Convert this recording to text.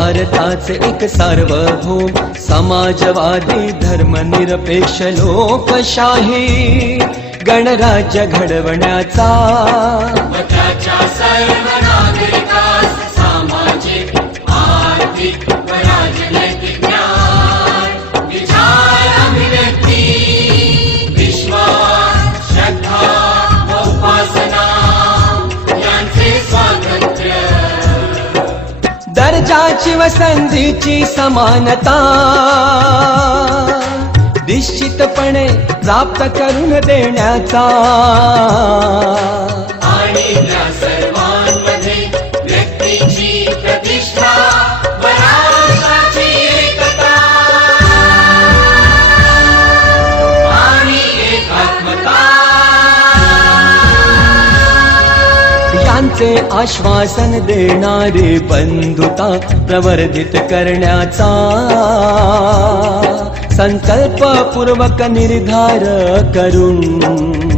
भारताचे एक सार्वभौम समाजवादी धर्मनिरपेक्ष लोकशाही गणराज्य घडवण्याचा व त्याच्या सर्व नागरिकास सामाजिक आर्थिक व राजनैतिक न्याय विचार अभिव्यक्ती विश्वास श्रद्धा व उपासना यांचे स्वातंत्र्य दर्जाची व संधीची समानता निश्चितपणे प्राप्त करून देण्याचा आणि त्या सर्वांमध्ये व्यक्तीची प्रतिष्ठा व राष्ट्राची एकता आणि एकात्मता यांचे आश्वासन देणारी बंधुता प्रवर्धित करण्याचा संकल्पपूर्वक निर्धार करून